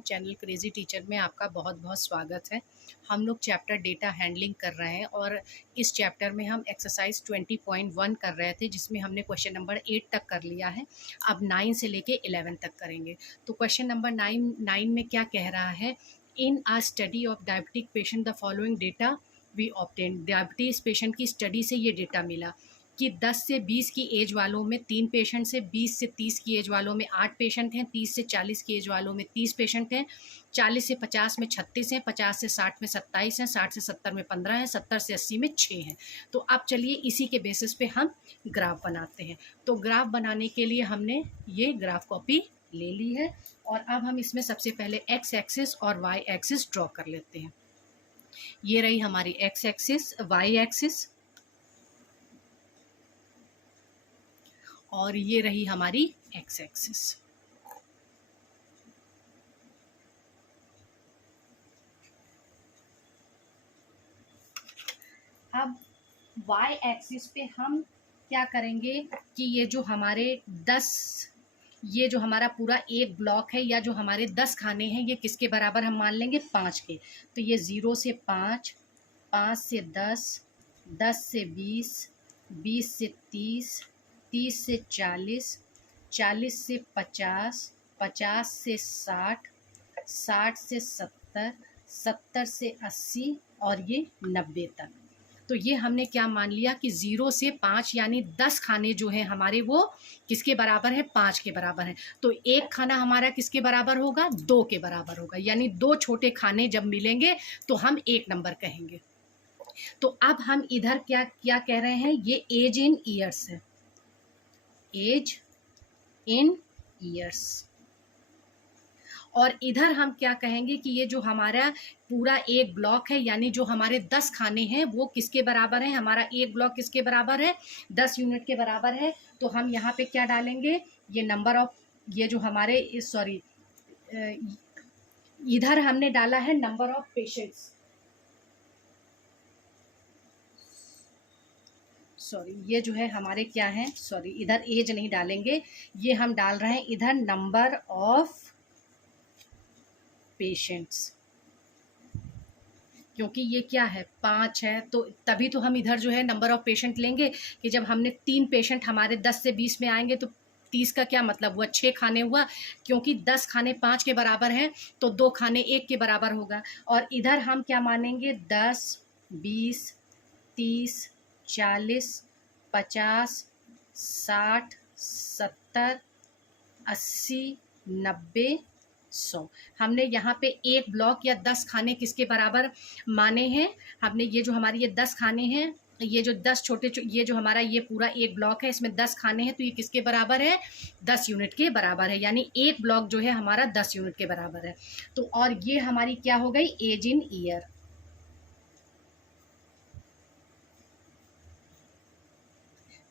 हैं channel crazy teacher में आपका बहुत बहुत स्वागत है। हम लोग चैप्टर डेटा हैंडलिंग कर रहे हैं और इस चैप्टर में हम एक्सरसाइज 20.1 कर रहे थे, जिसमें हमने क्वेश्चन नंबर 8 तक कर लिया है। अब 9 से लेके 11 तक करेंगे। तो क्वेश्चन नंबर 9 में क्या कह रहा है, in a study of diabetic patient the following data we obtain. Diabetes patient की स्टडी से ये डेटा मिला कि 10 से 20 की एज वालों में 3 पेशेंट्स हैं, 20 से 30 की एज वालों में 8 पेशेंट हैं, 30 से 40 की एज वालों में 30 पेशेंट हैं, 40 से 50 में 36 हैं, 50 से 60 में 27 हैं, 60 से 70 में 15 हैं, 70 से 80 में 6 हैं। तो अब चलिए इसी के बेसिस पे हम ग्राफ बनाते हैं। तो ग्राफ बनाने के लिए हमने ये ग्राफ कॉपी ले ली है और अब हम इसमें सबसे पहले एक्स एक्सिस और वाई एक्सिस ड्रॉ कर लेते हैं। ये रही हमारी एक्स एक्सिस, वाई एक्सिस और ये रही हमारी एक्स एक्सिस। अब वाई एक्सिस पे हम क्या करेंगे कि ये जो हमारा पूरा एक ब्लॉक है या जो हमारे 10 खाने हैं, ये किसके बराबर हम मान लेंगे, 5 के। तो ये 0 से 5, 5 से 10, 10 से 20, 20 से 30, 30 से 40, 40 से 50, 50 से 60, 60 से 70, 70 से 80 और ये 90 तक। तो ये हमने क्या मान लिया कि 0 से 5 यानी 10 खाने जो हैं हमारे वो किसके बराबर है, 5 के बराबर है। तो एक खाना हमारा किसके बराबर होगा, 2 के बराबर होगा। यानी 2 छोटे खाने जब मिलेंगे तो हम 1 नंबर कहेंगे। तो अब हम इधर क्या क्या कह रहे हैं, ये एज इन ईयर्स है, एज इन ईयर्स। और इधर हम क्या कहेंगे कि ये जो हमारा पूरा एक ब्लॉक है यानी जो हमारे 10 खाने हैं वो किसके बराबर है, हमारा एक ब्लॉक किसके बराबर है, 10 यूनिट के बराबर है। तो हम यहाँ पे क्या डालेंगे, ये नंबर ऑफ, ये जो हमारे इधर हमने डाला है नंबर ऑफ पेशेंट्स, ये जो है हमारे क्या है, इधर एज नहीं डालेंगे, ये हम डाल रहे हैं इधर नंबर ऑफ पेशेंट्स, क्योंकि ये क्या है 5 है। तो तभी तो हम इधर जो है नंबर ऑफ पेशेंट लेंगे कि जब हमने 3 पेशेंट हमारे 10 से 20 में आएंगे तो 30 का क्या मतलब हुआ, 6 खाने हुआ, क्योंकि 10 खाने 5 के बराबर हैं तो 2 खाने 1 के बराबर होगा। और इधर हम क्या मानेंगे, 10, 20, 30, 40, 50, 60, 70, 80, 90, 100। हमने यहाँ पे एक ब्लॉक या 10 खाने किसके बराबर माने हैं, हमने ये जो हमारी ये 10 खाने हैं, ये जो 10 ये जो हमारा ये पूरा एक ब्लॉक है इसमें 10 खाने हैं तो ये किसके बराबर है, 10 यूनिट के बराबर है। यानी एक ब्लॉक जो है हमारा 10 यूनिट के बराबर है। तो और ये हमारी क्या हो गई, एज इन ईयर।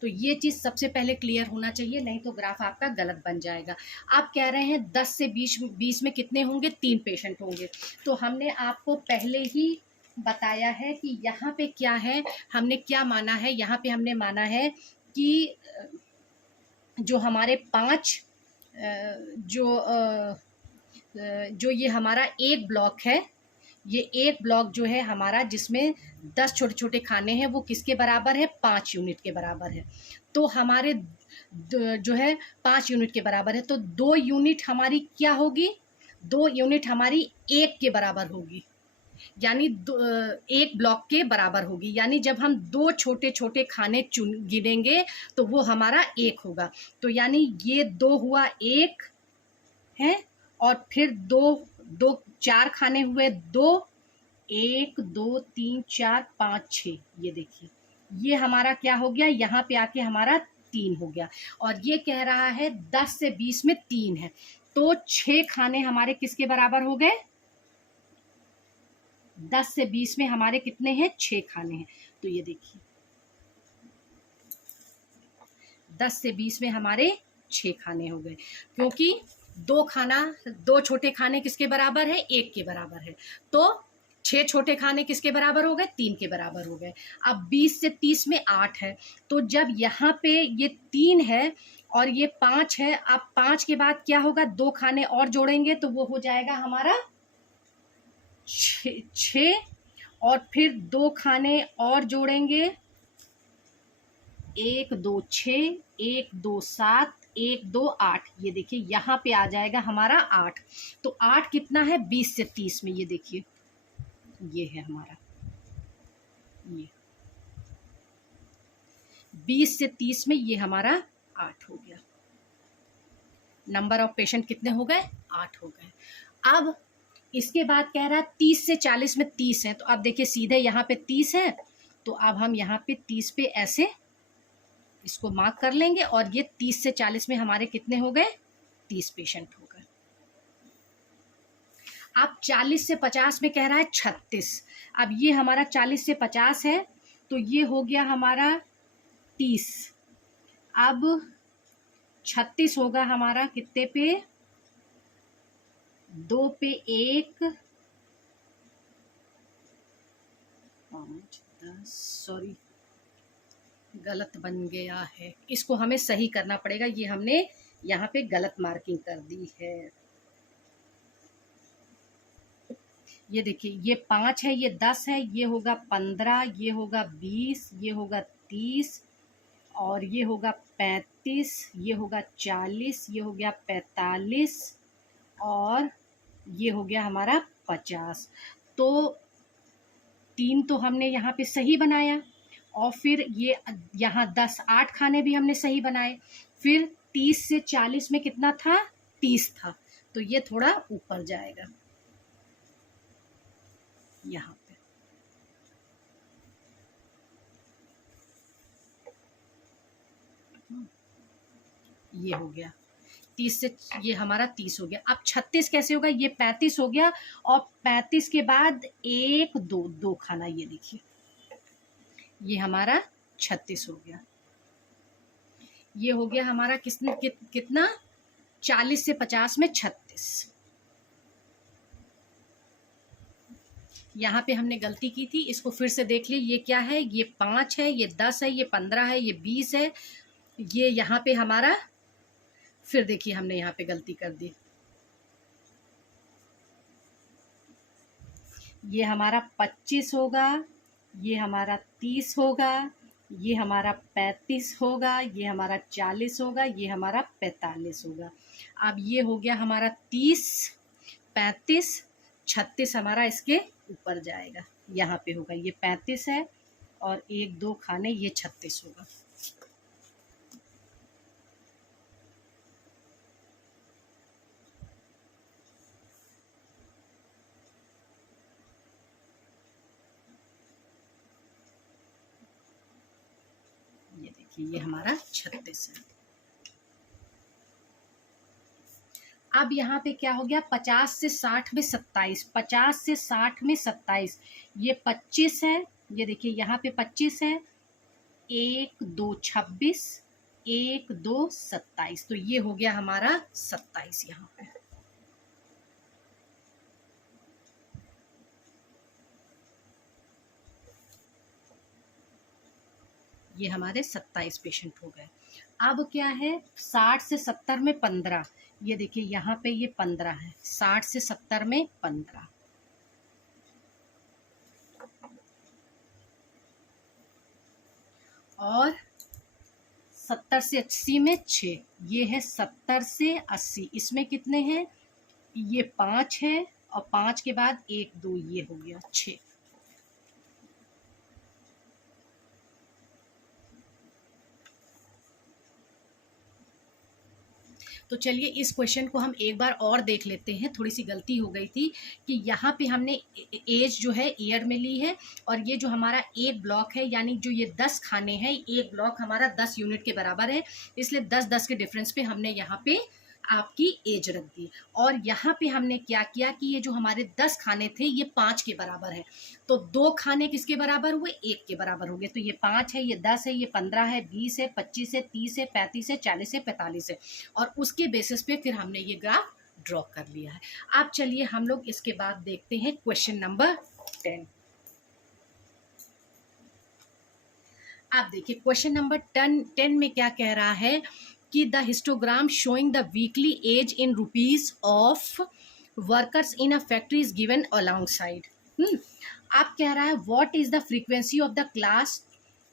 तो ये चीज़ सबसे पहले क्लियर होना चाहिए, नहीं तो ग्राफ आपका गलत बन जाएगा। आप कह रहे हैं 10 से 20 में कितने होंगे, 3 पेशेंट होंगे। तो हमने आपको पहले ही बताया है कि यहाँ पे क्या है, हमने क्या माना है, यहाँ पे हमने माना है कि जो हमारे 5 जो ये हमारा एक ब्लॉक है, ये एक ब्लॉक जो है हमारा जिसमें 10 छोटे छोटे खाने हैं वो किसके बराबर है, 5 यूनिट के बराबर है। तो हमारे जो है 5 यूनिट के बराबर है, तो 2 यूनिट हमारी क्या होगी, 2 यूनिट हमारी 1 के बराबर होगी, यानी एक ब्लॉक के बराबर होगी। यानी जब हम 2 छोटे छोटे खाने गिनेंगे तो वो हमारा 1 होगा। तो यानी ये 2 हुआ 1 है और फिर 4 खाने हुए 2, 1, 2, 3, 4, 5, 6। ये देखिए ये हमारा क्या हो गया, यहाँ पे आके हमारा 3 हो गया। और ये कह रहा है 10 से 20 में 3 है, तो 6 खाने हमारे किसके बराबर हो गए, 10 से 20 में हमारे कितने हैं, 6 खाने हैं। तो ये देखिए 10 से 20 में हमारे 6 खाने हो गए, क्योंकि 2 छोटे खाने किसके बराबर है, 1 के बराबर है। तो 6 छोटे खाने किसके बराबर हो गए, 3 के बराबर हो गए। अब 20 से 30 में 8 है, तो जब यहाँ पे ये 3 है और ये 5 है। अब 5 के बाद क्या होगा, 2 खाने और जोड़ेंगे तो वो हो जाएगा हमारा 6 और फिर 2 खाने और जोड़ेंगे, 1 2 6, 1 2 7, 1 2 8। ये देखिए यहाँ पे आ जाएगा हमारा 8। तो 8 कितना है, 20 से 30 में, ये देखिए ये है हमारा, ये 20 से 30 में ये हमारा 8 हो गया। नंबर ऑफ पेशेंट कितने हो गए, 8 हो गए। अब इसके बाद कह रहा है 30 से 40 में 30 है, तो अब देखिए सीधे यहाँ पे 30 है, तो अब हम यहाँ पे 30 पे ऐसे इसको मार्क कर लेंगे और ये 30 से 40 में हमारे कितने हो गए, 30 पेशेंट हो गए। अब 40 से 50 में कह रहा है 36। अब ये हमारा 40 से 50 है तो ये हो गया हमारा 30। अब 36 होगा हमारा कितने पे, 2 पे 1, 5 10, सॉरी गलत बन गया है, इसको हमें सही करना पड़ेगा, ये हमने यहाँ पे गलत मार्किंग कर दी है। ये देखिए ये 5 है, ये 10 है, ये होगा 15, ये होगा 20, ये होगा 30 और ये होगा 35, ये होगा 40, ये हो गया 45 और ये हो गया हमारा 50। तो 3 तो हमने यहाँ पे सही बनाया और फिर ये यहाँ 10 8 खाने भी हमने सही बनाए। फिर 30 से 40 में कितना था, 30 था, तो ये थोड़ा ऊपर जाएगा यहाँ पे। ये हो गया 30 से, ये हमारा 30 हो गया। अब 36 कैसे होगा, ये 35 हो गया और 35 के बाद 1 2 2 खाना, ये देखिए ये हमारा 36 हो गया। ये हो गया हमारा कितना 40 से 50 में 36। यहाँ पे हमने गलती की थी, इसको फिर से देख लिए, ये क्या है, ये 5 है, ये 10 है, ये 15 है, ये 20 है, ये यहाँ पे हमारा, फिर देखिए हमने यहाँ पे गलती कर दी, ये हमारा 25 होगा, ये हमारा 30 होगा, ये हमारा 35 होगा, ये हमारा 40 होगा, ये हमारा 45 होगा। अब ये हो गया हमारा 30, 35, 36 हमारा इसके ऊपर जाएगा, यहाँ पे होगा, ये 35 है और 1 2 खाने, ये 36 होगा। ये देखिए ये हमारा 36 है। अब यहाँ पे क्या हो गया, 50 से 60 में 27, 50 से 60 में 27, ये 25 है, ये देखिए यहाँ पे 25 है, 1 2 26, 1 2 27, तो ये हो गया हमारा 27 यहाँ पे। ये हमारे 27 पेशेंट हो गए। अब क्या है, 60 से 70 में 15, ये देखिए यहाँ पे ये 15 है, 60 से 70 में 15, और 70 से 80 में 6, ये है 70 से 80, इसमें कितने हैं, ये 5 है और 5 के बाद 1 2, ये हो गया 6। तो चलिए इस क्वेश्चन को हम एक बार और देख लेते हैं, थोड़ी सी गलती हो गई थी कि यहाँ पे हमने एज जो है ईयर में ली है और ये जो हमारा एक ब्लॉक है, यानी जो ये 10 खाने हैं, एक ब्लॉक हमारा 10 यूनिट के बराबर है, इसलिए 10-10 के डिफरेंस पे हमने यहाँ पे आपकी एज रख दी। और यहाँ पे हमने क्या किया कि ये जो हमारे 10 खाने थे ये 5 के बराबर है, तो 2 खाने किसके बराबर हुए, 1 के बराबर हो गए। तो ये 5 है, ये 10 है, ये 15 है, 20 है, 25 है, 30 है, 35 है, 40 है, 45 है, और उसके बेसिस पे फिर हमने ये ग्राफ ड्रॉ कर लिया है। अब चलिए हम लोग इसके बाद देखते हैं क्वेश्चन नंबर 10। आप देखिए क्वेश्चन नंबर 10 में क्या कह रहा है कि the histogram showing the weekly age in rupees of workers in a factory is given alongside. आप कह रहा है what is the frequency of the class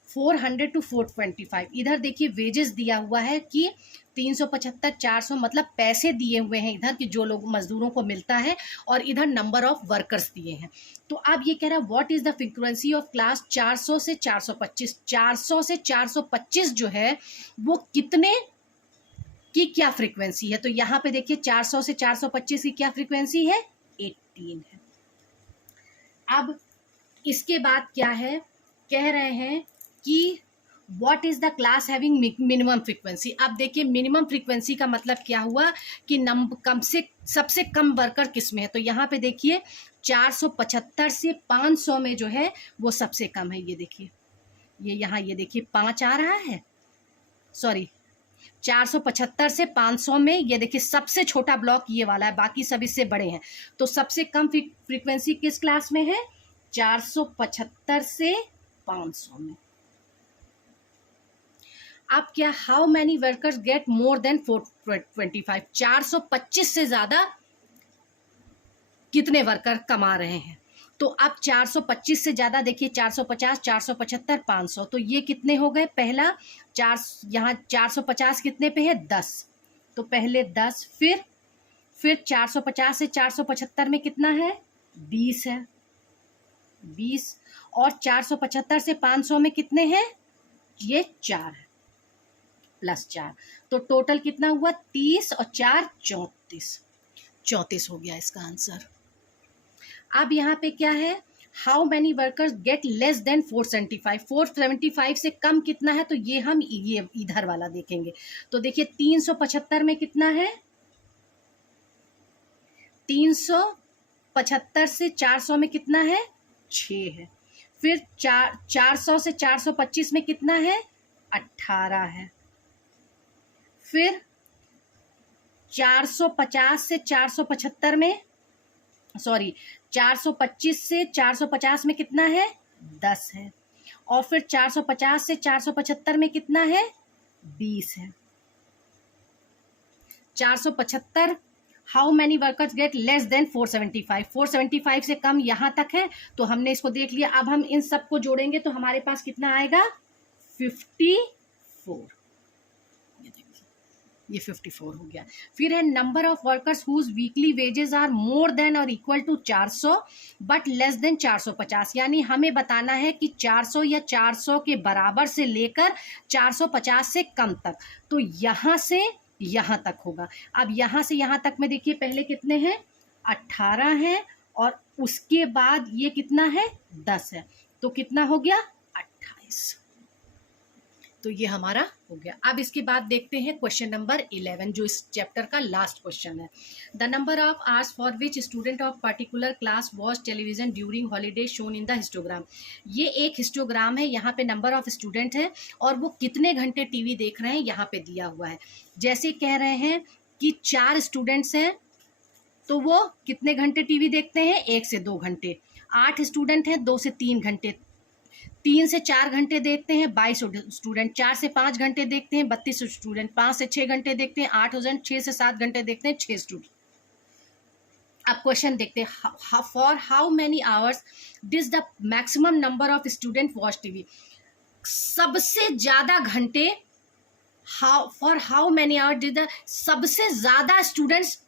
400 to 425। इधर देखिए वेजेस दिया हुआ है कि 375 400, मतलब पैसे दिए हुए हैं इधर कि जो लोग मजदूरों को मिलता है, और इधर नंबर ऑफ वर्कर्स दिए हैं। तो अब ये कह रहा है what is the frequency of class 400 से 425। 400 से 425 जो है वो कितने की क्या फ्रीक्वेंसी है? तो यहाँ पे देखिए 400 से 425 की क्या फ्रीक्वेंसी है? 18 है। अब इसके बाद क्या है, कह रहे हैं कि what is the class having minimum frequency. अब देखिए मिनिमम फ्रीक्वेंसी का मतलब क्या हुआ कि कम से सबसे कम वर्कर किस में है। तो यहाँ पे देखिए 475 से 500 में जो है वो सबसे कम है। ये देखिए ये यहाँ ये देखिए 5 आ रहा है, सॉरी 475 से 500 में ये देखिए सबसे छोटा ब्लॉक ये वाला है, बाकी सब इससे बड़े हैं। तो सबसे कम फ्रीक्वेंसी किस क्लास में है? 475 से 500 में। अब क्या, how many workers get more than 425। 425 से ज्यादा कितने वर्कर कमा रहे हैं? तो अब 425 से ज्यादा देखिए 450, 475, 500, तो ये कितने हो गए? पहला यहाँ 450 कितने पे है? 10, तो पहले 10, फिर 450 से 475 में कितना है? 20 है, 20, और 475 से 500 में कितने हैं? ये 4 है, प्लस 4, तो टोटल कितना हुआ? 30 और 4 34, 34 हो गया इसका आंसर। अब यहाँ पे क्या है, how many workers get less than 475। 475 से कम कितना है? तो ये हम ये इधर वाला देखेंगे। तो देखिए 375 में कितना है? 375 से 400 में कितना है? 6 है। फिर 400 से 425 में कितना है? 18 है। फिर 450 से 475 में, सॉरी 425 से 450 में कितना है? 10 है। और फिर 450 से 475 में कितना है? 20 है। 475, how many workers get less than 475। 475 से कम यहाँ तक है, तो हमने इसको देख लिया। अब हम इन सबको जोड़ेंगे तो हमारे पास कितना आएगा? 54। ये 54 हो गया। फिर है number of workers whose weekly wages are more than और equal to 400 but less than 450। यानी हमें बताना है कि 400 या 400 के बराबर से लेकर 450 से कम तक। तो यहाँ से यहाँ तक होगा। अब यहाँ से यहाँ तक में देखिए पहले कितने हैं? 18 हैं, और उसके बाद ये कितना है? 10 है, तो कितना हो गया? 28। तो ये हमारा हो गया। अब इसके बाद देखते हैं क्वेश्चन नंबर 11, जो इस चैप्टर का लास्ट क्वेश्चन है। The number of hours for which student of particular class watch television during holiday shown in the histogram. ये एक हिस्टोग्राम है, यहाँ पे नंबर ऑफ स्टूडेंट है और वो कितने घंटे टीवी देख रहे हैं यहाँ पे दिया हुआ है। जैसे कह रहे हैं कि 4 स्टूडेंट्स हैं तो वो कितने घंटे टीवी देखते हैं? 1 से 2 घंटे। 8 स्टूडेंट हैं, 2 से 3 घंटे। 3 से 4 घंटे देखते हैं 22 स्टूडेंट। 4 से 5 घंटे देखते हैं 32 स्टूडेंट। 5 से 6 घंटे देखते हैं 8 स्टूडेंट। 6 से 7 घंटे देखते हैं 6 स्टूडेंट। अब क्वेश्चन देखते हैं, for how many hours does the maximum number of student watch TV. सबसे ज्यादा घंटे, for how many hours does the, सबसे ज्यादा स्टूडेंट्स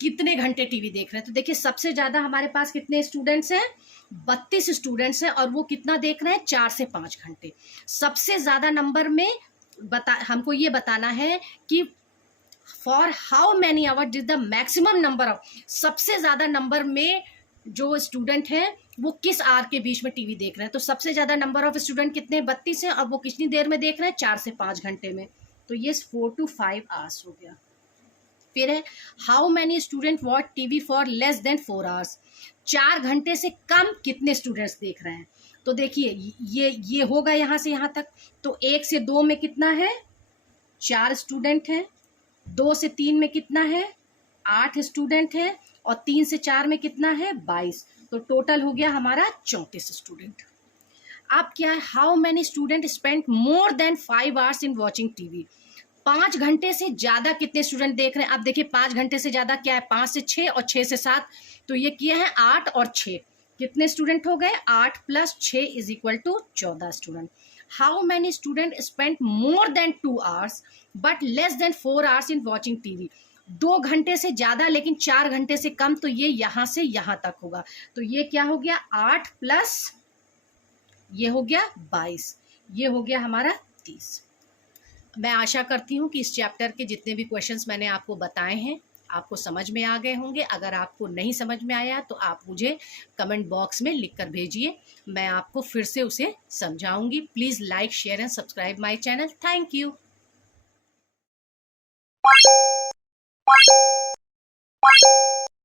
कितने घंटे टीवी देख रहे हैं। तो देखिए सबसे ज्यादा हमारे पास कितने स्टूडेंट्स हैं? 32 स्टूडेंट्स हैं, और वो कितना देख रहे हैं? 4 से 5 घंटे। सबसे ज्यादा नंबर में हमको ये बताना है कि for how many hour does the maximum number of, सबसे ज्यादा नंबर में जो स्टूडेंट हैं वो किस आवर के बीच में टीवी देख रहे हैं। तो सबसे ज्यादा नंबर ऑफ स्टूडेंट कितने? 32 हैं, और वो कितनी देर में देख रहे हैं? 4 से 5 घंटे में। तो ये 4 to 5 आवर्स हो गया। फिर है how many student watch TV for less than 4 hours. 4 घंटे से कम कितने स्टूडेंट्स देख रहे हैं। तो देखिए ये होगा यहाँ से यहाँ तक। तो 1 से 2 में कितना है? 4 स्टूडेंट हैं। 2 से 3 में कितना है? 8 स्टूडेंट हैं, और 3 से 4 में कितना है? 22। तो टोटल हो गया हमारा 34 स्टूडेंट। अब क्या है, how many student spend more than 5 hours in watching TV. 5 घंटे से ज्यादा कितने स्टूडेंट देख रहे हैं? अब देखिए 5 घंटे से ज्यादा क्या है, 5 से 6 और 6 से 7, तो ये किया है 8 और 6, कितने स्टूडेंट हो गए? 8 + 6 = 14 student. How many student spend more than 2 hours but less then 4 hours in watching TV? 2 घंटे से ज्यादा लेकिन 4 घंटे से कम, तो ये यहां से यहां तक होगा। तो ये क्या हो गया? 8 + ये हो गया 22, ये हो गया हमारा 30। मैं आशा करती हूँ कि इस चैप्टर के जितने भी क्वेश्चंस मैंने आपको बताए हैं आपको समझ में आ गए होंगे। अगर आपको नहीं समझ में आया तो आप मुझे कमेंट बॉक्स में लिख कर भेजिए, मैं आपको फिर से उसे समझाऊंगी। Please like, share and subscribe my channel. Thank you.